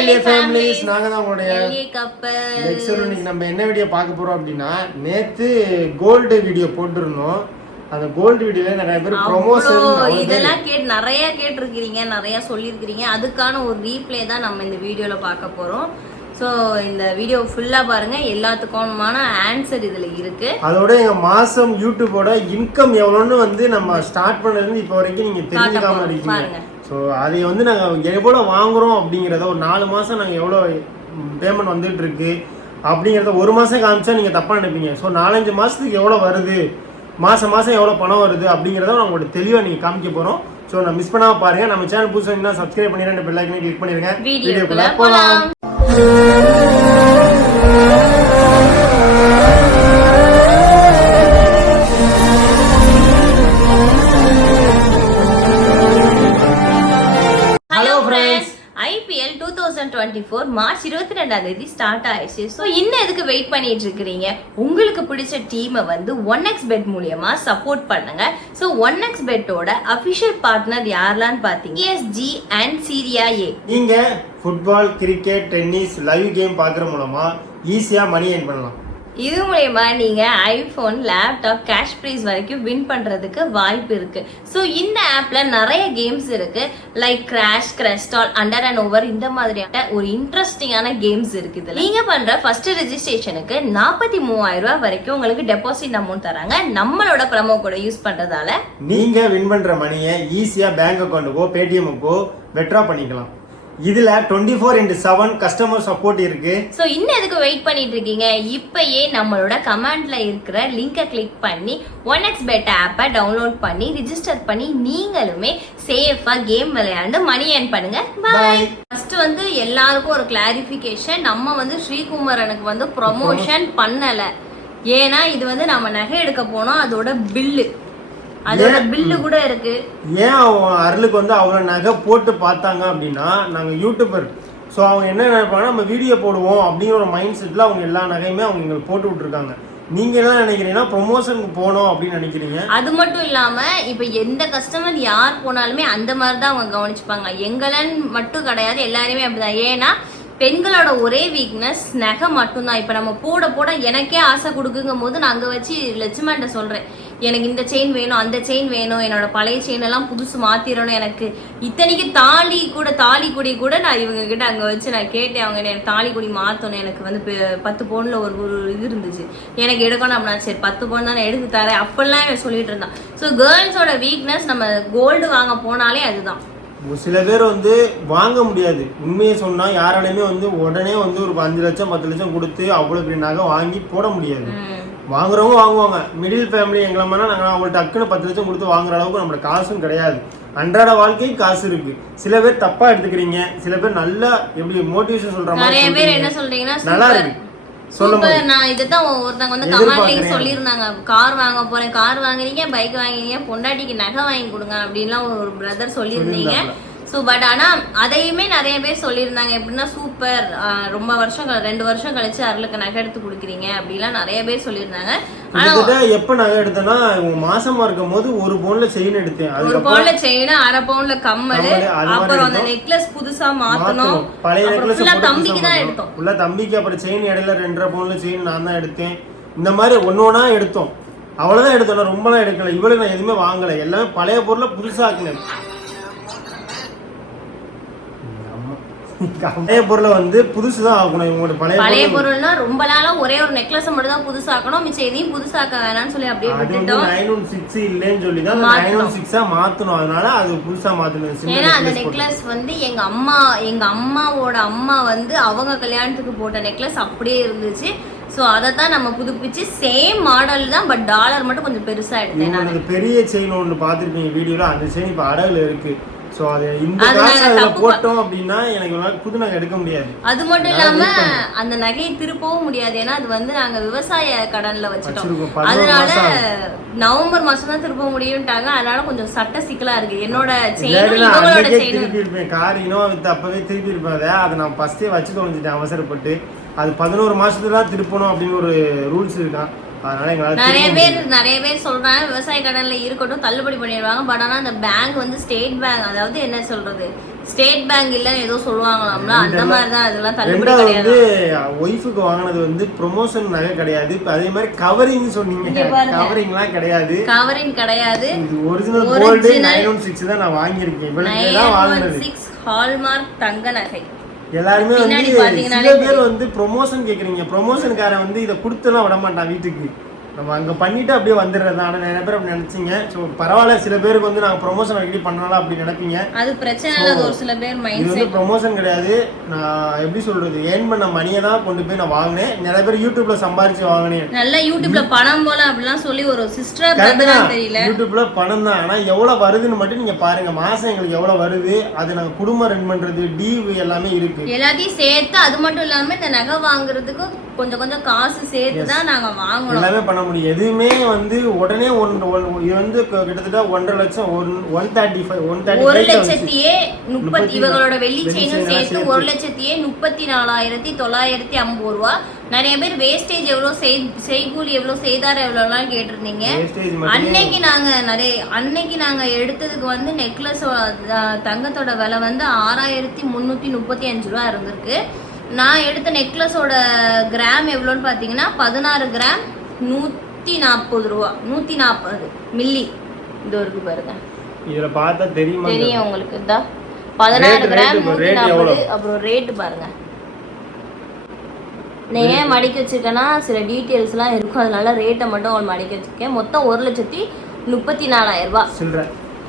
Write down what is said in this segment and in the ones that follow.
எல்ஏ families நாங்க தான் உங்களுடைய எல்ஏ கப்பல் நெக்ஸ்ட் இன்னைக்கு நம்ம என்ன வீடியோ பார்க்க போறோம் அப்படின்னா நேத்து கோல்டு வீடியோ போட்டிருந்தோம். அந்த கோல்டு வீடியோல நிறைய பேர் ப்ரொமோஷன் இதெல்லாம் கேட்டு நிறைய கேட்டிருக்கிறீங்க நிறைய சொல்லியிருக்கிறீங்க. அதுக்கான ஒரு ரீப்ளே தான் நம்ம இந்த வீடியோல பார்க்க போறோம். ஸோ இந்த வீடியோ ஃபுல்லா பாருங்க. எல்லாத்துக்குமான ஆன்சர் இதுல இருக்கு. அதோட எங்க மாசம் யூடியூபோட இன்கம் எவ்வளோன்னு வந்து நம்ம ஸ்டார்ட் இருந்து இப்போ வரைக்கும் நீங்க தெரிஞ்சுக்காம. இருக்கீங்க. பாருங்க. ஸோ அதை வந்து நாங்க எவ்வளோ வாங்குறோம் அப்படிங்கிறத ஒரு நாலு மாசம் நாங்க எவ்வளோ பேமெண்ட் வந்துட்டு இருக்கு அப்படிங்கிறத ஒரு மாசம் காமிச்சா நீங்க தப்பா நினைப்பீங்க. ஸோ நாலஞ்சு மாசத்துக்கு எவ்வளோ வருது? மாசம் மாசம் எவ்வளோ பணம் வருது அப்படிங்கிறத நான் உங்களுக்கு தெளிவாக நீங்க காமிக்க போறோம். ஸோ நான் மிஸ் பண்ணாம பாருங்க. நம்ம சேனல் புதுசாக சப்ஸ்கிரைப் பண்ணிடுறேன் பெல் ஐக்கனை கிளிக் பண்ணிருங்க வீடியோக்குள்ள போகலாம் ஃபோர் மார்ச் இருபத்தி ரெண்டாம் தேதி ஸ்டார்ட் ஆயிடுச்சு. ஸோ இன்னும் எதுக்கு வெயிட் பண்ணிட்டு இருக்கிறீங்க? உங்களுக்கு பிடிச்ச டீமை வந்து ஒன் எக்ஸ் பெட் மூலியமா சப்போர்ட் பண்ணுங்க. ஸோ ஒன் எக்ஸ் பெட்டோட அஃபிஷியல் பார்ட்னர் யாரெல்லாம் பார்த்தீங்க எஸ்ஜி அண்ட் சீரியா ஏ நீங்க football cricket tennis live game பார்க்குற மூலமா ஈஸியாக மணி ஏர்ன் பண்ணலாம். இது மூலயமா நீங்க ஐபோன் லேப்டாப் கேஷ் ப்ரைஸ் வரைக்கும் வின் பண்றதுக்கு வாய்ப்பு இருக்கு. ஸோ இந்த ஆப்ல நிறைய கேம்ஸ் இருக்கு. Like crash crystal under and over இந்த மாதிரியான ஒரு இன்ட்ரெஸ்டிங்கான கேம்ஸ் இருக்கு இதுல. நீங்க பண்ற ஃபர்ஸ்ட் ரெஜிஸ்ட்ரேஷனுக்கு நாற்பத்தி மூவாயிரம் ரூபாய் வரைக்கும் உங்களுக்கு டெபாசிட் அமௌண்ட் தராங்க. நம்மளோட ப்ரமோ கூட யூஸ் பண்றதால. நீங்க வின் பண்ற மணியை ஈஸியா பேங்க் அக்கௌண்ட்டுக்கோ பேடிஎம்முக்கோ வித்ட்ரா பண்ணிக்கலாம். இதுல twenty four into seven customer support இருக்கு. ஸோ இன்னும் எதுக்கு வெயிட் பண்ணிட்டு இருக்கீங்க? இப்பயே நம்மளோட கமெண்ட்ல இருக்கிற லிங்கை கிளிக் பண்ணி ஒன் எக்ஸ் பெட் ஆப்பை டவுன்லோட் பண்ணி ரிஜிஸ்டர் பண்ணி நீங்களுமே சேஃபா கேம் விளையாண்டு மணி ஏர்ன் பண்ணுங்க. பாய் ஃபர்ஸ்ட் வந்து எல்லாருக்கும் ஒரு கிளாரிஃபிகேஷன் நம்ம வந்து ஸ்ரீகுமரனுக்கு வந்து ப்ரொமோஷன் பண்ணல. ஏன்னா இது வந்து நம்ம நகை எடுக்க போனோம் அதோட பில்லு அதோட பில்லு கூட இருக்கு. ஏன் அவன் அருளுக்கு வந்து அவ்வளோ நகை போட்டு பார்த்தாங்க அப்படின்னா நாங்கள் யூடியூபர் ஸோ அவங்க என்ன நினைப்பாங்கன்னா நம்ம வீடியோ போடுவோம் அப்படிங்கிற ஒரு மைண்ட் செட்டில் அவங்க எல்லா நகையுமே அவங்க எங்களுக்கு போட்டு விட்டுருக்காங்க. நீங்கள் என்ன நினைக்கிறீங்கன்னா ப்ரொமோஷனுக்கு போகணும் அப்படின்னு நினைக்கிறீங்க? அது மட்டும் இல்லாம இப்ப எந்த கஸ்டமர் யார் போனாலுமே அந்த மாதிரி தான் அவங்க கவனிச்சுப்பாங்க. எங்களன் மட்டும் கிடையாது எல்லாருமே அப்படிதான். ஏன்னா பெண்களோட ஒரே வீக்னஸ் நகை மட்டும்தான். இப்ப நம்ம போட போட எனக்கே ஆசை கொடுக்குங்கும் போது நான் அங்க வச்சு லட்சுமண்ட சொல்றேன். எனக்கு இந்த செயின் வேணும் அந்த செயின் வேணும் என்னோட பழைய செயின் எல்லாம் புதுசு மாத்திரணும். எனக்கு இத்தனைக்கு தாலி கூட தாலி கொடி கூட நான் இவங்க கிட்ட அங்க வச்சு நான் கேட்டேன். அவங்க எனக்கு தாலி கொடி மாத்தணும். எனக்கு வந்து பத்து பவுன்ல ஒரு ஒரு இது இருந்துச்சு. எனக்கு எடுக்கணும் அப்படின்னா சரி பத்து பவுன் தான் நான் எடுத்து தரேன். அப்படிலாம் இவன் சொல்லிட்டு இருந்தான். ஸோ கேர்ள்ஸோட வீக்னஸ் நம்ம கோல்டு வாங்க போனாலே அதுதான். ஒரு சில பேர் வந்து வாங்க முடியாது. உண்மையை சொன்னால் யாராலையுமே வந்து உடனே வந்து ஒரு அஞ்சு லட்சம் பத்து லட்சம் கொடுத்து அவ்வளோ பெரிய நகை வாங்கி போட முடியாது. வாங்குறவங்க வாங்குவாங்க. மிடில் ஃபேமிலி எங்களை மாதிரி நாங்கள் அவங்கள்ட்ட டக்குன்னு பத்து லட்சம் கொடுத்து வாங்குற அளவுக்கு நம்மளோட காசும் கிடையாது. அன்றாட வாழ்க்கையும் காசு இருக்கு. சில பேர் தப்பா எடுத்துக்கிறீங்க. சில பேர் நல்லா எப்படி மோட்டிவேஷன் சொல்ற மாதிரி நிறைய பேர் என்ன சொல்றீங்க. சொல்றீங்கன்னா நல்லா இருக்கு. நான் இதுதான் ஒருத்தவங்க வந்து. கமெண்ட்லயும் சொல்லியிருந்தாங்க. கார் வாங்க போறேன். கார் வாங்குறீங்க பைக் வாங்குறீங்க பொண்டாட்டிக்கு நகை வாங்கி கொடுங்க அப்படின்லாம் ஒரு பிரதர் சொல்லியிருந்தீங்க. ஸோ பட் ஆனா அதையுமே நிறைய பேர் சொல்லியிருந்தாங்க. எப்படின்னா சூப்பர். ரொம்ப வருஷம் ரெண்டு வருஷம் கழிச்சு அருளுக்கு நகை எடுத்து கொடுக்குறீங்க. அப்படிலாம் நிறைய பேர் சொல்லியிருந்தாங்க. ஆனா கிட்டத்தட்ட எப்ப நகை எடுத்தேன்னா மாசமா இருக்கும் போது ஒரு பவுன்ல செயின் எடுத்தேன். ஒரு பவுன்ல செயின் அரை பவுன்ல கம்மல் அப்புறம் அந்த. நெக்லஸ் புதுசா மாத்தணும். பழைய நெக்லஸ் தம்பிக்கு தான் எடுத்தோம். உள்ள தம்பிக்கு அப்புறம் செயின் இடையில ரெண்டரை பவுன்ல செயின் நான் தான் எடுத்தேன். இந்த மாதிரி ஒண்ணு ஒண்ணா எடுத்தோம். அவ்வளவுதான் எடுத்தோம். ரொம்பலாம் எடுக்கல. இவளுக்கு நான் எதுவுமே வாங்கல. எல்லாமே பழைய பொருளை புதுசா ஆக்கினேன் ஆமா. பழைய பொருளை வந்து புதுசு தான் ஆகணும் இவங்களோட பழைய பழைய பொருள். பொருள்னா ரொம்ப நாளா ஒரே ஒரு நெக்லஸ் மட்டும் தான் புதுசாக்கணும். மிச்சம் எதையும் புதுசாக்க வேணாம்னு சொல்லி அப்படியே விட்டுட்டோம். நைன் ஒன் சிக்ஸ் இல்லைன்னு சொல்லி தான் நைன் ஒன் சிக்ஸா மாத்தணும். அதனால அது புதுசா மாத்தணும் ஏன்னா அந்த. நெக்லஸ் வந்து எங்க அம்மா எங்க அம்மாவோட அம்மா வந்து அவங்க கல்யாணத்துக்கு போட்ட நெக்லஸ் அப்படியே இருந்துச்சு. ஸோ அதை தான் நம்ம புதுப்பிச்சு சேம் மாடல் தான் பட் டாலர் மட்டும் கொஞ்சம் பெருசா எடுத்தேன் நான். பெரிய செயின் ஒன்று பார்த்துருப்பீங்க வீடியோல. அந்த செயின் இப்போ அடகுல இருக்கு. ஸோ அது இந்த காசு அதில் போட்டோம் அப்படின்னா எனக்கு ஒரு நாள் புது நகை எடுக்க முடியாது. அது மட்டும் இல்லாம அந்த நகையை திருப்பவும் முடியாது. ஏன்னா அது வந்து நாங்க விவசாய கடன்ல வச்சுட்டோம். அதனால நவம்பர் மாசம் தான் திருப்ப முடியும்ட்டாங்க. அதனால கொஞ்சம் சட்ட சிக்கலா இருக்கு. என்னோட செயினும் இவங்களோட செயினும் திருப்பி இருப்பேன் கார் இனோவா வித்து அப்பவே திருப்பி இருப்பேன் அதை அதை நான் ஃபர்ஸ்டே வச்சு தொலைஞ்சிட்டேன். அவசரப்பட்டு. அது பதினோரு மாசத்துல திருப்பணும் அப்படின்னு ஒரு ரூல்ஸ் இருக்கான். நிறைய பேர் நிறைய பேர் சொல்றாங்க விவசாய கடன்ல இருக்கட்டும் தள்ளுபடி பண்ணிடுவாங்க. பட் ஆனா அந்த பேங்க் வந்து ஸ்டேட் பேங்க் அதாவது என்ன சொல்றது? ஸ்டேட் பேங்க் இல்லன்னு ஏதோ சொல்லுவாங்களாம்ல? அந்த மாதிரி தான் இதெல்லாம் தள்ளுபடி கிடையாது. ஒய்ஃபுக்கு வாங்கினது வந்து ப்ரொமோஷன் நகை கிடையாது. இப்ப அதே மாதிரி கவரிங் சொன்னீங்க. கவரிங்லாம் கிடையாது. கவரிங் கிடையாது. இது original gold Original. Nine one six தான் நான் வாங்கியிருக்கேன். நைன் தான் வாங்கினது. ஹால்மார்க் தங்க நகை. எல்லாருமே வந்து சில பேர் வந்து ப்ரொமோஷன் கேக்குறீங்க. ப்ரொமோஷனுக்காரன் வந்து இதை கொடுத்துலாம் விட மாட்டான் வீட்டுக்கு. நம்ம அங்க பண்ணிட்டு அப்படியே வந்துடுறது ஆனா நிறைய பேர் அப்படி நினைச்சீங்க. ஸோ பரவாயில்ல சில பேருக்கு வந்து நாங்க ப்ரொமோஷன் அடிக்கடி பண்ணலாம் அப்படி நினைப்பீங்க. அது பிரச்சனை இல்லை அது ஒரு சில பேர் இது மைண்ட் வந்து ப்ரொமோஷன் கிடையாது. நான் எப்படி சொல்றது? ஏர்ன் பண்ண மணியை தான் கொண்டு போய் நான் வாங்கினேன். நிறைய பேர் யூடியூப்ல சம்பாரிச்சு வாங்கினேன். நல்லா யூடியூப்ல பணம் போல அப்படிலாம் சொல்லி ஒரு சிஸ்டர் தெரியல. யூடியூப்ல பணம் தான். ஆனா எவ்வளவு வருதுன்னு மட்டும் நீங்க பாருங்க. மாசம் எங்களுக்கு எவ்வளவு வருது? அது நாங்க குடும்பம் ரன் பண்றது டிவி எல்லாமே இருக்கு. எல்லாத்தையும் சேர்த்து அது மட்டும் இல்லாம இந்த நகை வாங்குறதுக்கு கொஞ்சம் கொஞ்சம் காசு சேர்த்து தான் நாங்க வாங்கணும் எல்லாமே பண்ண முடியும். எதுவுமே வந்து உடனே ஒன் இது வந்து கிட்டத்தட்ட ஒன்றரை லட்சம் one one thirty five one thirty ஒரு லட்சத்தியே முப்பத்தி இவங்களோட வெள்ளி செயினும் சேர்த்து. ஒரு லட்சத்தியே முப்பத்தி நாலாயிரத்தி தொள்ளாயிரத்தி ஐம்பது ரூபா. நிறைய பேர் வேஸ்டேஜ் எவ்வளவு செய்- செய்கூலி எவ்வளவு செய்தார் எவ்வளவுலாம் கேட்டிருந்தீங்க. அன்னைக்கு நாங்க நிறைய அன்னைக்கு நாங்க எடுத்ததுக்கு வந்து நெக்லஸ் தங்கத்தோட விலை வந்து ஆறாயிரத்தி முந்நூற்றி முப்பத்தி அஞ்சு ரூபா இருந்திருக்கு. நான் எடுத்த நெக்லஸோட கிராம் எவ்வளோன்னு பார்த்தீங்கன்னா பதினாறு கிராம் நூற்றி நாற்பது ரூபா. நூற்றி நாற்பது மில்லி. இது இருக்கு பாருங்க. இதுல பார்த்தா தெரியுமா? தெரியும் உங்களுக்கு. இதா பதினாறு கிராம் நூற்றி நாற்பது? அப்புறம் ரேட்டு பாருங்க. நான் ஏன் மடிக்க வச்சிருக்கேன்னா சில டீட்டெயில்ஸ்லாம் இருக்கும். அதனால ரேட்டை மட்டும் அவள் மடிக்க வச்சிருக்கேன். மொத்தம் ஒரு லட்சத்தி முப்பத்தி நாலாயிரம் ரூபாய் சில்லற.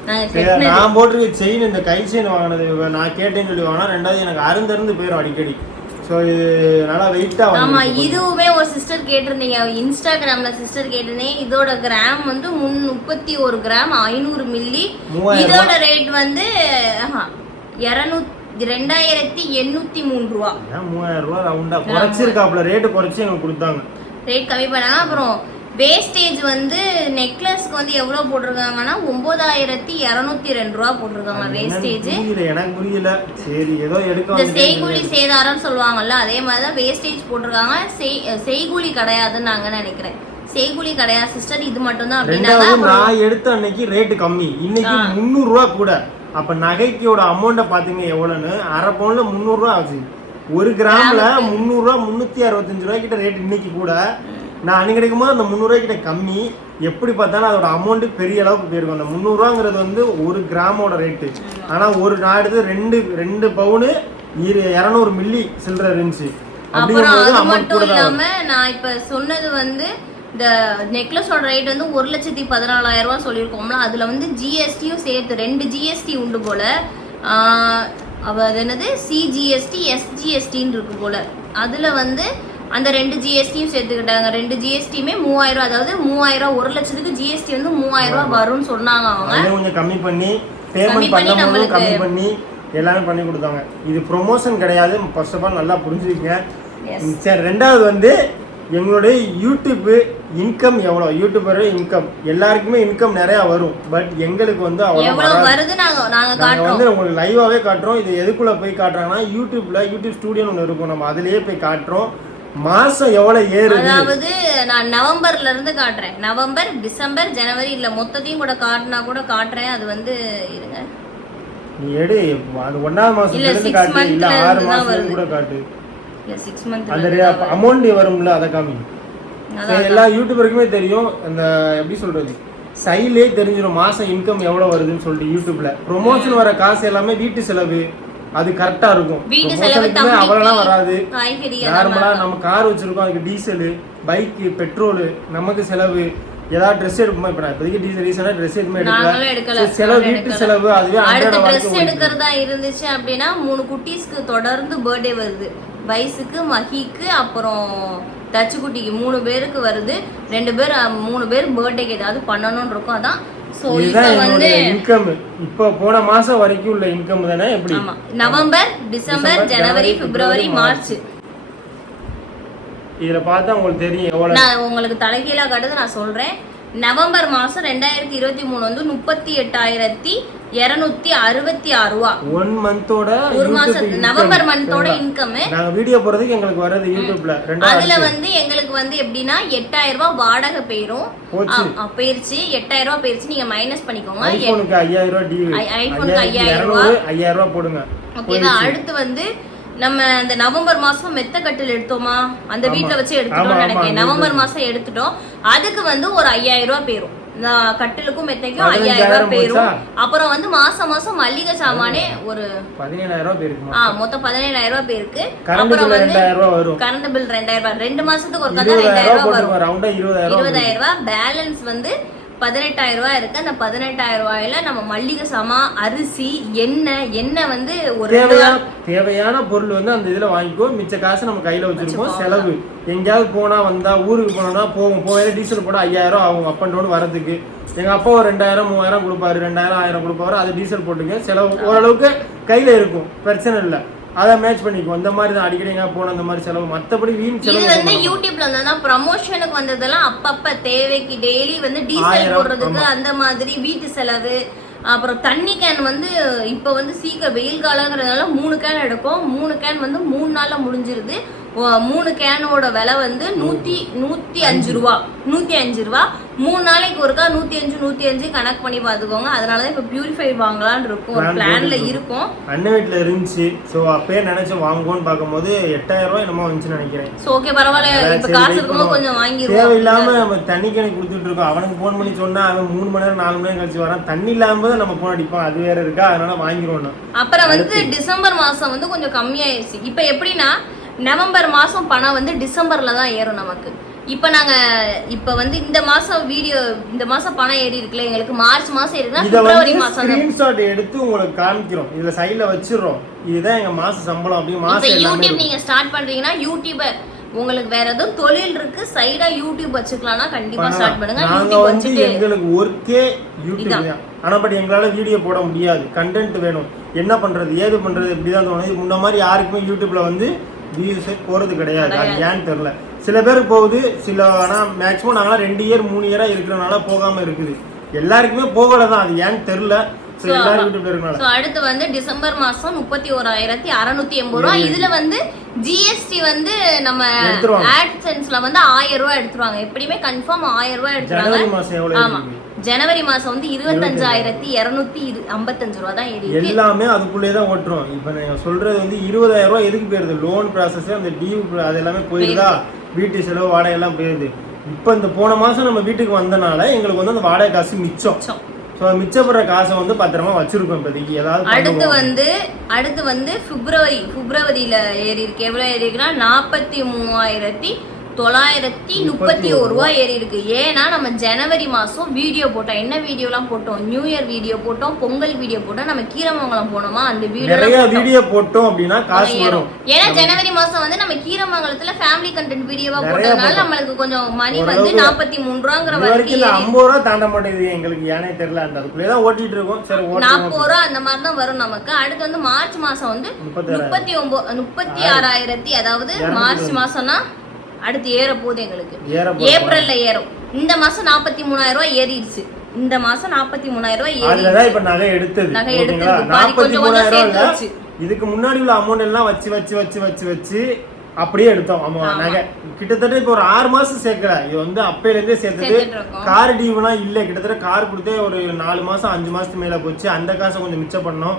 நாங்கள் சரி, கட்டினது. நான் போட்டிருக்க செயின் இந்த கை செயின் வாங்கினது நான் கேட்டேன்னு சொல்லி வாங்கினா ரெண்டாவது எனக்கு அருந்தருந்து போயிடும் அடிக்கடி. ஸோ இது நல்லா வெயிட்டா ஆமா வந்து இதுவுமே சிஸ்டர் கேட்டிருந்தீங்க இன்ஸ்டாகிராம்ல சிஸ்டர் கேட்டிருந்தேன் இதோட கிராம் வந்து முன் முப்பத்தி ஒரு கிராம் ஐநூறு மில்லி இதோட ரேட் வந்து இரநூத்தி ரெண்டாயிரத்தி எண்ணூத்தி மூணு ரூபா. மூவாயிரம் ரூபா ரவுண்டா குறைச்சிருக்காப்புல. ரேட்டு குறைச்சி எங்களுக்கு கொடுத்தாங்க. ரேட் கம்மி பண்ணாங்க. அப்புறம் வேஸ்டேஜ் வந்து நெக்லஸ்க்கு வந்து எவ்வளவு போட்டிருக்காங்கன்னா ஒன்பதாயிரத்தி இரநூத்தி ரெண்டு ரூபா போட்டிருக்காங்க வேஸ்டேஜ் எனக்கு புரியல. சரி ஏதோ எடுக்க இந்த செய்கூலி சேதாரம்னு சொல்லுவாங்கல்ல அதே மாதிரி தான் வேஸ்டேஜ் போட்டிருக்காங்க. செய்- செய்கூலி கிடையாதுன்னு நாங்க நினைக்கிறேன். செய்கூலி கிடையாது சிஸ்டர் இது மட்டும் தான் அப்படின்னாங்க ரெண்டாவது அப்புறம் நான் எடுத்த அன்னைக்கு ரேட்டு கம்மி. இன்னைக்கு முந்நூறு ரூபா கூட. அப்ப நகைக்கோட அமௌண்ட்டை பாத்தீங்க எவ்வளவுன்னு? அரை பவுன்ல முந்நூறு ரூபா ஆச்சு. ஒரு கிராம்ல முந்நூறு ரூபா முன்னூத்தி அறுபத்தஞ்சு ரூபாய் கிட்ட ரேட் இன்னைக்கு கூட. நான் அன்னைக்கு கிடைக்கும்போது அந்த முந்நூறு ரூபாய் கிட்ட கம்மி. எப்படி பார்த்தாலும் அதோட அமௌண்ட் பெரிய அளவுக்கு போயிருக்கும். அந்த முந்நூறுவாங்கிறது வந்து ஒரு கிராமோட ரேட்டு ஆனா ஒரு நான் எடுத்து ரெண்டு ரெண்டு பவுனு இரு இரநூறு மில்லி சில்லற இருந்துச்சு அப்புறம் அது மட்டும் இல்லாம நான் இப்ப சொன்னது வந்து இந்த நெக்லஸோட ரேட் வந்து ஒரு லட்சத்தி பதினாலாயிரம் ரூபாய் சொல்லியிருக்கோம்ல அதுல வந்து ஜிஎஸ்டியும் சேர்த்து ரெண்டு ஜிஎஸ்டி உண்டு போல. அவ அது என்னது? சிஜிஎஸ்டி எஸ்ஜிஎஸ்டின்னு இருக்கு போல. அதுல வந்து அந்த ரெண்டு ஜிஎஸ்டியும் சேர்த்துக்கிட்டாங்க. ரெண்டு ஜிஎஸ்டியுமே மூவாயிரம் அதாவது மூவாயிரம் ஒரு லட்சத்துக்கு ஜிஎஸ்டி வந்து மூவாயிரம் ரூபாய் வரும்னு சொன்னாங்க அவங்க. கொஞ்சம் கம்மி பண்ணி பேமெண்ட் பண்ணி பண்ணும்போது கம்மி பண்ணி எல்லாமே பண்ணி கொடுத்தாங்க. இது ப்ரொமோஷன் கிடையாது. ஃபர்ஸ்ட் ஆஃப் ஆல் நல்லா புரிஞ்சுக்கங்க. சரி ரெண்டாவது வந்து எங்களுடைய யூடியூப் இன்கம் எவ்வளோ? யூடியூபர் இன்கம் எல்லாருக்குமே இன்கம் நிறைய வரும். பட் எங்களுக்கு வந்து அவ்வளோ வராது. வருது நாங்க நாங்க நாங்க காட்டுறோம். வந்து உங்களுக்கு லைவாவே காட்டுறோம். இது எதுக்குள்ள போய் காட்டுறாங்கன்னா யூடியூப்ல யூடியூப் ஸ்டூடியோன்னு ஒன்று இருக்கும். நம்ம அதுலயே போய் காட்டுறோம். மாசம் எவ்வளவு ஏறுது? அதாவது நான் நவம்பர்ல இருந்து காட்டுறேன். நவம்பர் டிசம்பர் ஜனவரி இல்ல மொத்தத்தையும் கூட காட்டினா கூட காட்டுறேன். அது வந்து இருங்க. நீ எடு அது ஒன்னாவது மாசத்துல இல்ல, இருந்து காட்டு. இல்ல ஆறு மாசத்துல. கூட காட்டு. இல்ல சிக்ஸ் மந்த் அந்த அமௌண்ட் வரும்ல அதை காமி. எல்லா யூடியூபருக்குமே தெரியும். அந்த எப்படி சொல்றது? சைட்லயே தெரிஞ்சிடும் மாசம் இன்கம் எவ்வளவு வருதுன்னு சொல்லிட்டு யூடியூப்ல ப்ரொமோஷன் வர காசு எல்லாமே வீட்டு செலவு. அது கரெக்டா இருக்கும். வீட்டு செலவு அவ்வளோலாம் வராது. நார்மலா நம்ம கார் வச்சிருக்கோம் அதுக்கு டீசலு பைக்கு பெட்ரோலு நமக்கு செலவு. ஏதாவது ட்ரெஸ் எடுக்குமா இப்ப நான் இப்போதைக்கு டீசல் ரீசனாக ட்ரெஸ் எதுவுமே எடுக்கல. செலவு வீட்டு. செலவு அதுவே அடுத்த ட்ரெஸ். எடுக்கிறதா இருந்துச்சு அப்படின்னா மூணு குட்டீஸ்க்கு தொடர்ந்து பர்த்டே வருது. வயசுக்கு மஹிக்கு அப்புறம் தச்சுக்குட்டிக்கு மூணு பேருக்கு வருது. ரெண்டு பேர் மூணு பேர் பர்த்டேக்கு ஏதாவது பண்ணணும்னு இருக்கும். அதான் இதுதான் வந்து என்னுடைய இன்கம் இப்போ போன மாசம் வரைக்கும் உள்ள இன்கம் தானே? எப்படி? நவம்பர் டிசம்பர் ஜனவரி பிப்ரவரி மார்ச். இதுல பார்த்தா உங்களுக்கு தெரியும். எவ்வளவு? நான் உங்களுக்கு தலைகீழா காட்டுது நான் சொல்றேன். நவம்பர் மாசம் ரெண்டாயிரத்தி இருபத்தி மூணு வந்து முப்பத்தி எட்டாயிரத்தி இருநூத்தி அறுபத்தி ஆறு ரூபா. ஒன் மந்தோட ஒரு மாசம் நவம்பர் மந்தோட இன்கம் நாங்க வீடியோ போறதுக்கு எங்களுக்கு வர்றது யூடியூப்ல அதுல வந்து எங்களுக்கு வந்து எப்படின்னா எட்டாயிரம் ரூபாய் வாடகை போயிரும். போயிருச்சு. எட்டாயிரம் ரூபாய் போயிருச்சு. நீங்க மைனஸ் பண்ணிக்கோங்க. ஐபோனுக்கு ஐயாயிரம் ரூபாய் டிவி ஐபோனுக்கு ஐயாயிரம் இரநூறு ஐயாயிரம் ரூபாய் போடுங்க. ஓகேவா அடுத்து வந்து நம்ம அந்த நவம்பர் மாசம் மெத்த கட்டில் எடுத்தோமா? அந்த வீட்ல வச்சு எடுத்துட்டோம் நினைக்கிறேன். நவம்பர் மாசம் எடுத்துட்டோம். அதுக்கு வந்து ஒரு ஐயாயிரம் ரூபாய் போயிரும். கட்டிலுக்கும் மெத்தைக்கும் ஐயாயிரம் ரூபாய் போயிரும்? அப்புறம் வந்து மாசம் மாசம் மல்லிகை சாமானே ஒரு பதினேழாயிரம் ரூபாய் போயிருக்குமா ஆ மொத்தம். பதினேழாயிரம் ரூபாய் போயிருக்கு. அப்புறம் வந்து கரண்ட் பில் ரெண்டாயிரம் ரூபாய். ரெண்டு மாசத்துக்கு ஒரு ரெண்டாயிரம் ரூபாய் வரும். இருபதாயிரம் ரூபாய் பேலன்ஸ் வந்து பதினெட்டாயிரம் ரூபாய் இருக்கு. அந்த பதினெட்டாயிரம் ரூபாயில நம்ம மல்லிகை சாமா அரிசி எண்ணெய் எண்ணெய் வந்து ஒரு தேவையான தேவையான பொருள் வந்து அந்த இதுல வாங்கிக்கோ. மிச்ச காசு நம்ம கையில வச்சிருப்போம் செலவு. எங்கேயாவது போனா வந்தா ஊருக்கு போனோம்னா போகும் போகையில டீசல் போட ஐயாயிரம் ஆகும். அப் அண்ட் டவுன் வரதுக்கு எங்க அப்பா ஒரு ரெண்டாயிரம் மூவாயிரம் கொடுப்பாரு. ரெண்டாயிரம் ஆயிரம் கொடுப்பாரு. அது டீசல் போட்டுங்க செலவு ஓரளவுக்கு கையில இருக்கும். பிரச்சனை இல்லை. அதை மேட்ச் பண்ணிக்குவோம் இந்த மாதிரி தான் அடிக்கடி எங்க போன அந்த மாதிரி செலவு. மத்தபடி வீண் இது செலவு வந்து யூடியூப்ல வந்து ப்ரமோஷனுக்கு வந்ததெல்லாம் அப்பப்ப தேவைக்கு டெய்லி வந்து டீசல் போடுறதுக்கு அந்த மாதிரி வீட்டு செலவு அப்புறம் தண்ணி கேன் வந்து இப்போ வந்து சீக்கிரம் வெயில் காலங்கிறதுனால மூணு கேன் எடுக்கும். மூணு கேன் வந்து மூணு நாள்ல முடிஞ்சிருது. மூணு கேனோட விலை வந்து நூத்தி நூத்தி அஞ்சு ரூபா. நூத்தி அஞ்சு ரூபா. மூணு நாளைக்கு ஒருக்கா நூத்தி அஞ்சு நூத்தி அஞ்சு கணக்கு பண்ணி பாத்துக்கோங்க அதனாலதான் இப்ப பியூரிஃபை வாங்கலாம்னு இருக்கும். ஒரு பிளான்ல. இருக்கும். அண்ணன் வீட்டுல இருந்துச்சு. ஸோ அப்பயே நினைச்சு வாங்குவோம்னு பார்க்கும்போது எட்டாயிரம் ரூபாய் என்னமோ வந்துச்சுன்னு நினைக்கிறேன். சோ ஓகே பரவாயில்ல. இப்ப காசு இருக்கும்போது. கொஞ்சம் வாங்கிடுவோம். தேவையில்லாம நம்ம தண்ணி கணக்கு கொடுத்துட்டு இருக்கோம். அவனுக்கு ஃபோன் பண்ணி சொன்னா அவன் மூணு மணி நேரம் நாலு மணி நேரம் கழிச்சு வரான். தண்ணி இல்லாம போது நம்ம போன் அடிப்போம் அது வேற இருக்கா? அதனால வாங்கிடுவோம். அப்புறம் வந்து டிசம்பர் மாசம் வந்து கொஞ்சம் கம்மியாயிருச்சு. இப்போ எப்படின்னா நவம்பர் மாசம் பணம் வந்து டிசம்பர்ல தான் ஏறும் நமக்கு. இப்போ நாங்க இப்போ வந்து இந்த மாசம் வீடியோ இந்த மாசம் பணம் ஏறி இருக்குல்ல எங்களுக்கு மார்ச் மாசம் ஏறினா பிப்ரவரி தான். ஸ்கிரீன்ஷாட் எடுத்து உங்களுக்கு காமிக்கிறோம். இதுல சைடுல வச்சிடுறோம். இதுதான் எங்க மாச சம்பளம் அப்படி இப்போ மாசம் எல்லாமே யூடியூப் இருக்கும். நீங்க ஸ்டார்ட் பண்றீங்கன்னா யூடியூப உங்களுக்கு வேற எதுவும் தொழில் இருக்கு சைடா யூடியூப் வச்சுக்கலாம்னா கண்டிப்பா ஸ்டார்ட் பண்ணுங்க. நாங்க வந்து எங்களுக்கு ஒர்க்கே யூடியூப் தான். ஆனா பட் எங்களால வீடியோ போட முடியாது. கண்டென்ட் வேணும். என்ன பண்றது? ஏது பண்றது? இப்படிதான் தோணுது முன்ன மாதிரி யாருக்குமே யூடியூப்ல வந்து வியூஸ் போறது கிடையாது. அது ஏன்னு தெரியல. சில பேருக்கு போகுது. சில ஆனா மேக்ஸிமம் நாங்களாம் ரெண்டு இயர் மூணு இயரா இருக்கிறனால போகாம இருக்குது. எல்லாருக்குமே போகல தான் அது ஏன்னு தெரியல. ஸோ அடுத்து வந்து டிசம்பர் மாசம் முப்பத்தி ஓராயிரத்தி அறுநூத்தி எண்பது ரூபா இதுல வந்து ஜிஎஸ்டி வந்து நம்ம எடுத்துருவாங்க. ஆட்சென்ஸ்ல வந்து ஆயிரம் ரூபாய் எடுத்துருவாங்க. எப்படியுமே கன்ஃபார்ம் ஆயிரம் ரூபாய் எடுத்துருவாங்க. ஜனவரி மாசம் எவ்வளவு ஆமா? ஜனவரி மாசம் வந்து இருபத்தஞ்சாயிரத்தி இருநூத்தி இரு ஐம்பத்தஞ்சு ரூபா தான் ஏறி எல்லாமே அதுக்குள்ளே தான் ஓட்டுறோம். இப்போ நீங்க சொல்றது வந்து இருபதாயிரம் ரூபாய் எதுக்கு போயிருது? லோன் ப்ராசஸ் அந்த டியூ அது எல்லாமே போயிருதா? வீட்டு செலவு வாடகை எல்லாம் போயிருது. இப்போ இந்த போன மாசம் நம்ம வீட்டுக்கு வந்தனால எங்களுக்கு வந்து அந்த வாடகை காசு மிச்சம். ஸோ மிச்சப்படுற காசை வந்து பத்திரமா வச்சிருக்கோம் இப்போதைக்கு ஏதாவது அடுத்து. வந்து அடுத்து வந்து பிப்ரவரி பிப்ரவரியில ஏறி இருக்கு எவ்வளவு ஏறி இருக்குன்னா நாற்பத்தி மூவாயிரத்தி தொள்ளாயிரத்தி முப்பத்தி ஒரு ரூபா ஏறி இருக்கு ஏன்னா நம்ம ஜனவரி மாசம் வீடியோ போட்டோம். என்ன வீடியோலாம் போட்டோம்? நியூ இயர் வீடியோ போட்டோம். பொங்கல் வீடியோ போட்டோம். நம்ம கீரமங்கலம் போனோமா? அந்த வீடியோ வீடியோ போட்டோம் அப்படின்னா காசு வரும். ஏன்னா ஜனவரி மாசம் வந்து நம்ம கீரமங்கலத்துல ஃபேமிலி கண்டென்ட் வீடியோவா போட்டதுனால. நம்மளுக்கு கொஞ்சம் மணி வந்து நாற்பத்தி மூணு ரூபாங்கிற வரைக்கும் ஐம்பது ரூபா தாண்ட மாட்டேங்குது. எங்களுக்கு ஏனே தெரியல அந்த அதுக்குள்ளே தான் ஓட்டிட்டு இருக்கோம். சரி நாற்பது ரூபா அந்த மாதிரி தான் வரும் நமக்கு. அடுத்து வந்து மார்ச் மாசம் வந்து முப்பத்தி ஒன்பது முப்பத்தி ஆறாயிரத்தி அதாவது மார்ச் மாசம்னா அடுத்து ஏற போகுது எங்களுக்கு. ஏப்ரல்ல ஏறும். இந்த மாசம் நாற்பத்தி மூணாயிரம் ரூபாய் ஏறிடுச்சு. இந்த மாசம் நாற்பத்தி மூணாயிரம் ரூபாய் ஏறி இப்ப நகை எடுத்தது. நகை கொஞ்சம் கொஞ்சம் சேர்த்து இதுக்கு முன்னாடி உள்ள அமௌண்ட் எல்லாம் வச்சு வச்சு வச்சு வச்சு வச்சு அப்படியே எடுத்தோம். ஆமா நகை. கிட்டத்தட்ட இப்ப ஒரு ஆறு மாசம் சேர்க்கல. இது வந்து அப்பையில இருந்தே சேர்த்தது. கார் டியூலாம் இல்ல. கிட்டத்தட்ட கார் கொடுத்தே ஒரு நாலு மாசம் அஞ்சு மாசத்துக்கு மேல போச்சு. அந்த காசை கொஞ்சம் மிச்சம் பண்ணோம்.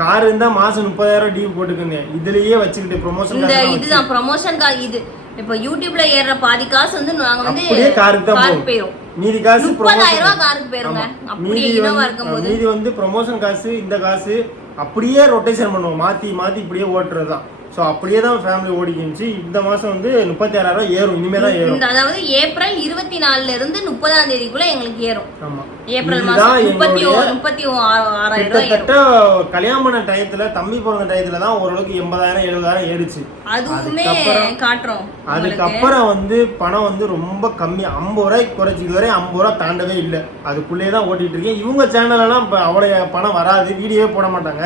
கார் இருந்தா மாசம் முப்பதாயிரம் டியூ போட்டுக்கோங்க. இதுலயே வச்சுக்கிட்டு ப்ரொமோஷன் இதுதான் ப்ரொமோஷன் இது. இப்ப யூடியூப்ல ஏறுற பாதி காசு வந்து நாங்க வந்து காருக்கு. போயிரும் மீதி காசு முப்பதாயிரம். ரூபாய் காருக்கு போயிருங்க. அப்படியே இனோவா வந்து இருக்கும்போது மீதி வந்து ப்ரொமோஷன் காசு இந்த காசு அப்படியே ரொட்டேஷன் பண்ணுவோம் மாத்தி மாத்தி இப்படியே ஓட்டுறது தான் ஸோ அப்படியே தான் ஃபேமிலி ஓடிக்கிச்சு இந்த மாசம் வந்து முப்பத்தி ஆறாயிரம் ரூபாய் ஏறும். இனிமே தான் ஏறும். அதாவது ஏப்ரல் இருபத்தி நாலுல இருந்து முப்பதாம் தேதிக்குள்ள எங்களுக்கு ஏறும். ஆமா. ஏப்ரல் மாசம் முப்பத்தி முப்பத்தி ஆறாயிரம் ரூபாய் கிட்டத்தட்ட கல்யாணம் பண்ண டயத்துல தம்பி பிறந்த டயத்துல தான் ஓரளவுக்கு எண்பதாயிரம் எழுபதாயிரம் ஏறிச்சு. அதுவுமே அதுக்கப்புறம் காட்டுறோம் அதுக்கப்புறம் வந்து பணம் வந்து ரொம்ப கம்மி. ஐம்பது ரூபாய்க்கு குறைச்சி இதுவரை ஐம்பது ரூபா தாண்டவே இல்லை. அதுக்குள்ளேயே தான் ஓட்டிட்டு இருக்கேன். இவங்க சேனலெல்லாம் இப்போ அவ்வளோ பணம் வராது. வீடியோவே போட மாட்டாங்க.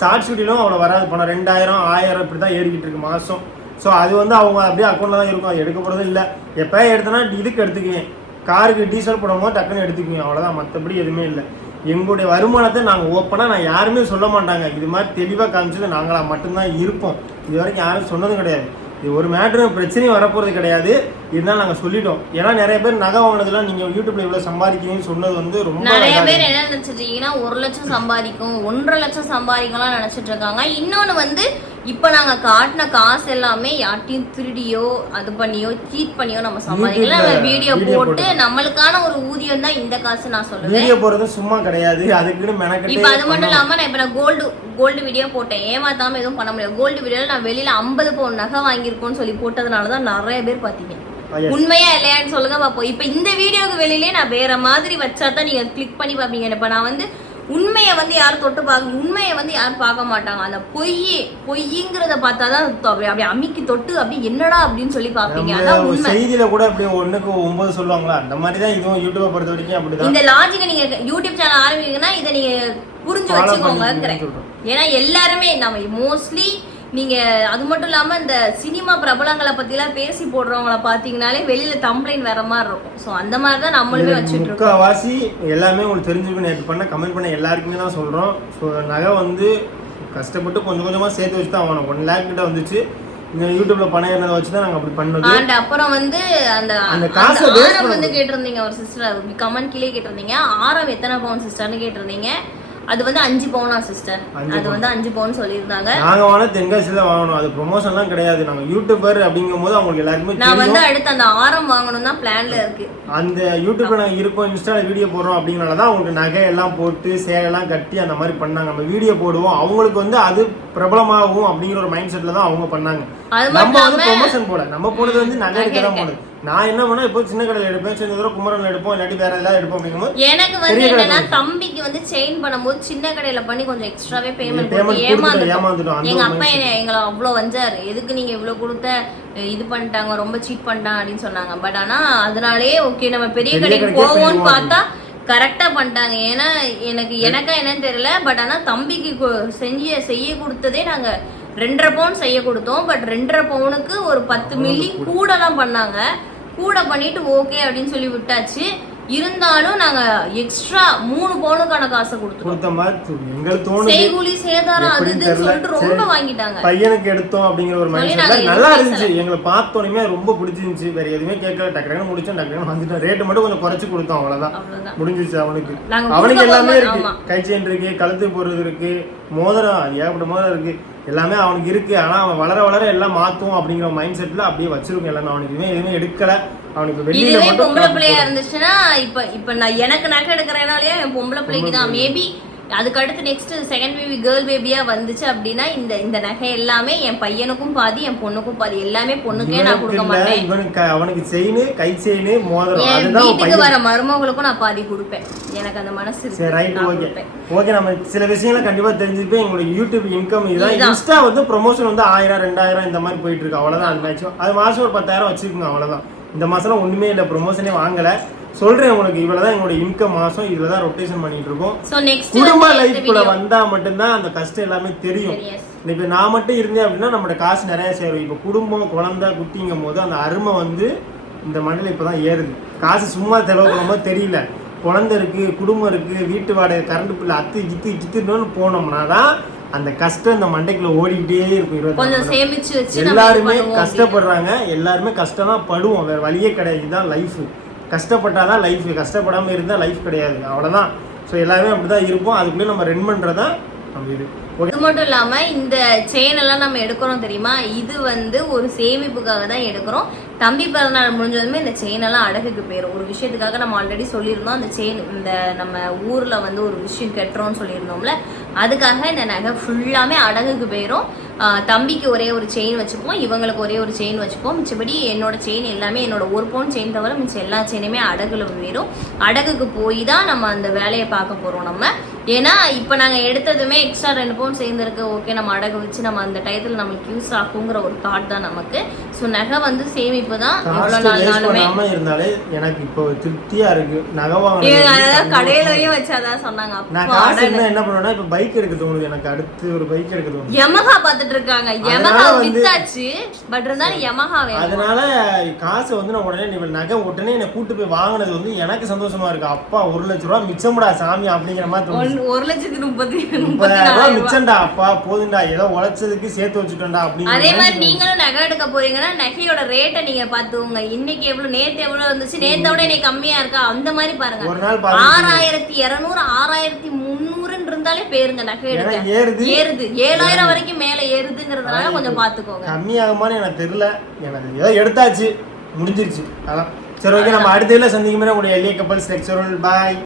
ஷார்ட்ஸ் வீடியோலும் அவ்வளோ வராது. பணம் ரெண்டாயிரம் ஆயிரம் இப்படி தான் ஏறிக்கிட்டு இருக்கு மாதம். ஸோ அது வந்து அவங்க அப்படியே அக்கௌண்ட்டில் தான் இருக்கும். அது எடுக்க போகிறதும் இல்லை. எப்போ எடுத்தனா இதுக்கு எடுத்துக்குவேன். காருக்கு டீசல் போடும்போது டக்குன்னு எடுத்துக்குவேன். அவ்வளோதான் மற்றபடி எதுவுமே இல்லை. எங்களுடைய வருமானத்தை நாங்கள் ஓப்பனாக நான் யாருமே சொல்ல மாட்டாங்க. இது மாதிரி தெளிவாக காமிச்சது நாங்களா மட்டும்தான் இருப்போம். இது வரைக்கும் யாரும் சொன்னதும் கிடையாது. இது ஒரு மேட்ரு பிரச்சனையும் வரப்போகிறது கிடையாது. இருந்தாலும் நாங்கள் சொல்லிட்டோம். ஏன்னா நிறைய பேர் நகை வாங்கினதுலாம் நீங்கள் யூடியூப்ல இவ்வளோ சம்பாதிக்கிறீங்கன்னு சொன்னது வந்து ரொம்ப நிறைய பேர் என்ன நினைச்சிட்டீங்கன்னா ஒரு லட்சம் சம்பாதிக்கும் ஒன்றரை லட்சம் சம்பாதிக்கலாம் நினைச்சிட்டு இருக்காங்க. இன்னொன்னு வந்து இப்ப நாங்க காட்டின காசு எல்லாமே யார்ட்டையும் திருடியோ அது பண்ணியோ சீட் பண்ணியோ நம்ம சம்பாதிக்கல நம்ம வீடியோ போட்டு நம்மளுக்கான ஒரு ஊதியம் தான் இந்த காசு நான் சொல்லுவேன். வீடியோ போடுறது சும்மா கிடையாது. அதுக்குன்னு இப்ப மெனக்கட்டு அது மட்டும் இல்லாம நான் இப்ப நான் கோல்டு கோல்டு வீடியோ போட்டேன். ஏமாத்தாம எதுவும் பண்ண முடியாது. கோல்டு வீடியோல நான் வெளியில ஐம்பது பவுன் நகை வாங்கியிருக்கோம்னு சொல்லி போட்டதுனாலதான் நிறைய பேர் பாத்தீங்க. yes. உண்மையா இல்லையான்னு சொல்லுங்க பாப்போம். இப்ப இந்த வீடியோக்கு வெளியிலே நான் வேற மாதிரி வச்சா தான் நீங்க கிளிக் பண்ணி பாப்பீங்க. இப்ப நான் வந்து உண்மையை வந்து யாரும் தொட்டு பார்க்க உண்மையை வந்து யாரும் பார்க்க மாட்டாங்க. அந்த பொய் பொய்ங்கிறத பார்த்தா தான் அப்படி அப்படி அமிக்கி தொட்டு அப்படி என்னடா அப்படின்னு சொல்லி பாப்பீங்க நம்ம அதான் உண்மை. செய்தியில கூட அப்படியே ஒண்ணுக்கு ஒன்பது சொல்லுவாங்களா? அந்த மாதிரி தான் இதுவும் யூடியூப்பை பொறுத்த வரைக்கும் அப்படிதான். இந்த லாஜிக்கை நீங்க யூடியூப் சேனல் ஆரம்பிக்கிறீங்கன்னா இதை நீங்க புரிஞ்சு வச்சுக்கோங்கிறேன். ஏன்னா எல்லாருமே நம்ம மோஸ்ட்லி நீங்க அது மட்டும் இல்லாம இந்த சினிமா பிரபலங்களை எல்லாம் பேசி போடுறவங்கள பாத்தீங்கன்னாலே வெளியில தம்ப்ளைன் வேற மாதிரி இருக்கும். சோ அந்த மாதிரி தான் நம்மளுமே வச்சுட்டு இருக்கோம். முக்காவாசி எல்லாமே உங்களுக்கு தெரிஞ்சிருக்கும் நேற்று பண்ண கமெண்ட் பண்ண எல்லாருக்குமே தான் சொல்றோம். ஸோ நகை வந்து கஷ்டப்பட்டு கொஞ்சம் கொஞ்சமா சேர்த்து வச்சு தான் ஆகணும் ஒன் லேக் கிட்ட வந்துச்சு. இந்த யூடியூப்ல பணம் ஏறினதை வச்சு தான் நாங்கள் அப்படி பண்ணது. அண்ட் அப்புறம் வந்து அந்த அந்த காசை ஆரம் வந்து கேட்டிருந்தீங்க ஒரு சிஸ்டர் கமெண்ட் கீழே கேட்டிருந்தீங்க. ஆரம் எத்தனை பவுன் சிஸ்டர்னு கேட்டிருந்தீங்க. அது வந்து அஞ்சு பவுனா சிஸ்டர் அது வந்து அஞ்சு பவுன் சொல்லியிருந்தாங்க. நாங்க தென்காசியில் தான் வாங்கணும் அது ப்ரொமோஷன்லாம் கிடையாது. நாங்க யூடியூபர் அப்படிங்கும் போது அவங்களுக்கு எல்லாருக்குமே நான் வந்து அடுத்து அந்த ஆரம் வாங்கணும் தான் பிளான்ல இருக்கு. அந்த யூடியூப்ல நாங்கள் இருக்கோம். இன்ஸ்டால வீடியோ போடுறோம் அப்படிங்கனால தான் அவங்களுக்கு நகை எல்லாம் போட்டு சேலையெல்லாம் கட்டி அந்த மாதிரி பண்ணாங்க. நம்ம வீடியோ போடுவோம். அவங்களுக்கு வந்து அது பிரபலமாகும் அப்படிங்கிற ஒரு மைண்ட் செட்ல தான் அவங்க பண்ணாங்க. நம்ம வந்து ப்ரொமோஷன் போட நம்ம போனது வந்து நகை எடுக்க தான் போனது நான் என்ன இப்போ சின்ன கடையில் எடுப்பேன் சின்ன தூரம் குமரன் எடுப்போம் இல்லாட்டி வேற ஏதாவது எடுப்போம் அப்படிங்கும்போது எனக்கு வந்து என்னன்னா தம்பிக்கு வந்து செயின் பண்ணும்போது சின்ன கடையில பண்ணி கொஞ்சம் எக்ஸ்ட்ராவே பேமெண்ட் கொடுத்து ஏமாந்துட்டோம். எங்க அப்பா என்னை- எங்களை அவ்வளவு வஞ்சாரு. எதுக்கு நீங்க இவ்வளவு கொடுத்த? இது பண்ணிட்டாங்க ரொம்ப சீட் பண்ணிட்டாங்க அப்படின்னு சொன்னாங்க. பட் ஆனா அதனாலே ஓகே நம்ம பெரிய கடைக்கு போவோம்னு பார்த்தா கரெக்டா பண்ணிட்டாங்க. ஏன்னா எனக்கு எனக்கா என்னன்னு தெரியல பட் ஆனா தம்பிக்கு செஞ்சு செய்ய கொடுத்ததே நாங்க ரெண்டரை பவுன் செய்ய கொடுத்தோம். பட் ரெண்டரை பவுனுக்கு ஒரு பத்து மில்லி கூடலாம் பண்ணாங்க. கூட பண்ணிட்டு ஓகே அப்படின்னு சொல்லி விட்டாச்சு. இருந்தாலும் நாங்க எக்ஸ்ட்ரா மூணு பவுனுக்கான காசை கொடுத்தோம் கொடுத்த மாதிரி. எங்களுக்கு தோணுது. செய்கூலி சேதாரம் அது இதுன்னு. சொல்லிட்டு ரொம்ப. வாங்கிட்டாங்க. பையனுக்கு எடுத்தோம் அப்படிங்கிற ஒரு மைண்ட் நாங்க நல்லா இருந்துச்சு. எங்களை பார்த்தோன்னே ரொம்ப பிடிச்சிருந்துச்சு. வேற எதுவுமே கேட்கல. டக்கு டக்குனு முடிச்சோம். டக்கு டக்குனு வந்துட்டோம். ரேட்டு மட்டும் கொஞ்சம் குறைச்சு கொடுத்தோம். அவ்வளவுதான். முடிஞ்சிச்சு அவனுக்கு. அவனுக்கு எல்லாமே இருக்கு. கை செயின் இருக்கு கழுத்து போடுறது இருக்கு மோதிரம் ஏகப்பட்ட மோதிரம் இருக்கு. எல்லாமே அவனுக்கு இருக்கு. ஆனா அவன் வளர வளர எல்லாம் மாத்தும் அப்படிங்கிற மைண்ட் செட்ல அப்படியே வச்சிருக்கோம் எல்லாமே. அவனுக்கு எதுவுமே எதுவுமே எடுக்கல. அவனுக்கு வெளியில மட்டும் பொம்பளை பிள்ளையா. இருந்துச்சுன்னா இப்ப இப்ப நான் எனக்கு நகை எடுக்கிறனாலயே என் பொம்பளை பிள்ளைக்கு தான். மேபி அதுக்கு அடுத்து நெக்ஸ்ட் செகண்ட் பேபி கேர்ள் பேபியா வந்துச்சு அப்படின்னா இந்த இந்த நகை எல்லாமே என் பையனுக்கும் பாதி என் பொண்ணுக்கும் பாதி எல்லாமே பொண்ணுக்கே நான் கொடுக்க மாட்டேன். இவனுக்கு அவனுக்கு செயின் கை செயின் மோதிரம் அதுதான் வீட்டுக்கு வர மருமகளுக்கும் நான் பாதி கொடுப்பேன். எனக்கு அந்த மனசு சரி ரைட் ஓகே ஓகே நம்ம சில விஷயங்களை கண்டிப்பா தெரிஞ்சுப்போம் எங்களோட யூடியூப் இன்கம் இதுதான். இன்ஸ்டா வந்து ப்ரொமோஷன் வந்து ஆயிரம் ரெண்டாயிரம் இந்த மாதிரி போயிட்டு இருக்கு. அவ்வளவுதான் அது மேக்ஸிமம் அது மாசம் ஒரு பத்தாயிரம் வச்சிருக்குங்க அவ்வளவுதான். இந்த மாசம் ஒண்ணுமே இல்லை ப்ரொமோஷனே வாங்கல. சொல்றேன் உங்களுக்கு இவ்வளவுதான் எங்களோட இன்கம் மாசம் இதுல தான் ரொட்டேஷன் பண்ணிட்டு இருக்கோம். குடும்ப லைஃப்குள்ள வந்தா மட்டும்தான் அந்த கஷ்டம் எல்லாமே தெரியும். இப்ப நான் மட்டும் இருந்தேன் அப்படின்னா நம்மளோட காசு நிறைய சேரும். இப்ப குடும்பம் குழந்தை குட்டிங்கும் போது அந்த அருமை வந்து இந்த மண்ணில் இப்பதான் ஏறுது. காசு சும்மா செலவு பண்ணும்போது தெரியல. குழந்தை இருக்கு குடும்பம் இருக்கு வீட்டு வாடகை கரண்ட் பில்லு அத்து கித்து கித்துன்னு போனோம்னா தான் அந்த கஷ்டம் இந்த மண்டைக்குள்ள ஓடிக்கிட்டே இருக்கும். எல்லாருமே. கஷ்டப்படுறாங்க. எல்லாருமே கஷ்டம் தான் படுவோம். வேற வழியே கிடையாது. இதுதான் லைஃப் கஷ்டப்பட்டாதான் லைஃப் கஷ்டப்படாமல் இருந்தால் லைஃப் கிடையாது. அவ்வளோதான் ஸோ எல்லாருமே அப்படிதான் இருப்போம். அதுக்குள்ளே நம்ம ரென் பண்றதா நம்ம இது. அது மட்டும் இல்லாம இந்த செயின் எல்லாம் நம்ம எடுக்கிறோம் தெரியுமா? இது வந்து ஒரு சேமிப்புக்காக தான் எடுக்கிறோம். தம்பி பிறந்தநாள் முடிஞ்சதுமே இந்த செயின் எல்லாம் அடகுக்கு போயிடும் ஒரு விஷயத்துக்காக நம்ம ஆல்ரெடி சொல்லியிருந்தோம். அந்த செயின் இந்த நம்ம ஊர்ல வந்து ஒரு விஷயம் கெட்டுறோம்னு சொல்லியிருந்தோம்ல அதுக்காக இந்த நகை ஃபுல்லாமே அடகுக்கு போயிடும் தம்பிக்கு ஒரே ஒரு செயின் வச்சுப்போம் இவங்களுக்கு ஒரே ஒரு செயின் வச்சுப்போம். மிச்சபடி என்னோட செயின் எல்லாமே என்னோட ஒரு பவுன் செயின் தவிர மிச்சம் எல்லா செயினுமே அடகுல போயிடும் அடகுக்கு போய் தான் நம்ம அந்த வேலையை பார்க்க போறோம் நம்ம. ஏன்னா இப்போ நாங்கள் எடுத்ததுமே எக்ஸ்ட்ரா ரெண்டு பவுன் சேர்ந்துருக்கு. ஓகே நம்ம அடகு வச்சு நம்ம அந்த டயத்தில் நம்மளுக்கு யூஸ் ஆகுங்கிற ஒரு தாட் தான் நமக்கு. ஸோ நகை வந்து சேமிப்பு தான் எவ்வளோ பண்ணாம இருந்தாலே எனக்கு இப்போ திருப்தியா இருக்கு. நகை இவங்க அதான் வாங்க கடையிலயும் வச்சாதான் சொன்னாங்க. நான் காசு என்ன பண்ணுவேன்னா இப்ப பைக் எடுக்க தோணுது எனக்கு அடுத்து ஒரு பைக் எடுக்க தோணுது யமஹா பாத்துட்டு இருக்காங்க. யமஹா வித்தாச்சு பட் இருந்தாலும் யமஹா வேணும். அதனால காசு வந்து நான் உடனே நீ நகை உடனே என்னை கூட்டு போய் வாங்கினது வந்து எனக்கு சந்தோஷமா இருக்கு. அப்பா ஒரு லட்ச ரூபா மிச்சம்டா சாமி அப்படிங்கிற மாதிரி ஒரு லட்சத்தி முப்பத்தி முப்பதாயிரம் ரூபா ரூபாய். மிச்சம்டா அப்பா போதுண்டா ஏதோ உழைச்சதுக்கு சேர்த்து வச்சுட்டோம்டா அப்படிங்கிற அதே மாதிரி மாதிரி நீங்களும் நகை எடுக்க போறீங்கன்னா நகையோட ரேட்டை நீங்க பாத்துக்கோங்க இன்னைக்கு எவ்வளவு நேத்து எவ்வளவு இருந்துச்சு? நேத்தை விட இன்னைக்கு கம்மியா இருக்கா? அந்த மாதிரி பாருங்க. ஒரு நாள் பாருங்க. ஆறாயிரத்தி இருநூறு ஆறாயிரத்தி முந்நூறுன்னு இருந்தாலே பேருங்க நகை ஏன்னா எடுக்க. ஏறுது. ஏறுது. ஏழாயிரம் வரைக்கும் மேல ஏறுதுங்கிறதுனால கொஞ்சம் பாத்துக்கோங்க கம்மியாகுமான்னு எனக்கு தெரியல. எனக்கு ஏதோ எடுத்தாச்சு. முடிஞ்சிருச்சு. அதான். சரி ஓகே நம்ம அடுத்த இதில் சந்திக்கும் போது உங்களுடைய எளிய கப்பல்ஸ் லெக்சரல் பாய்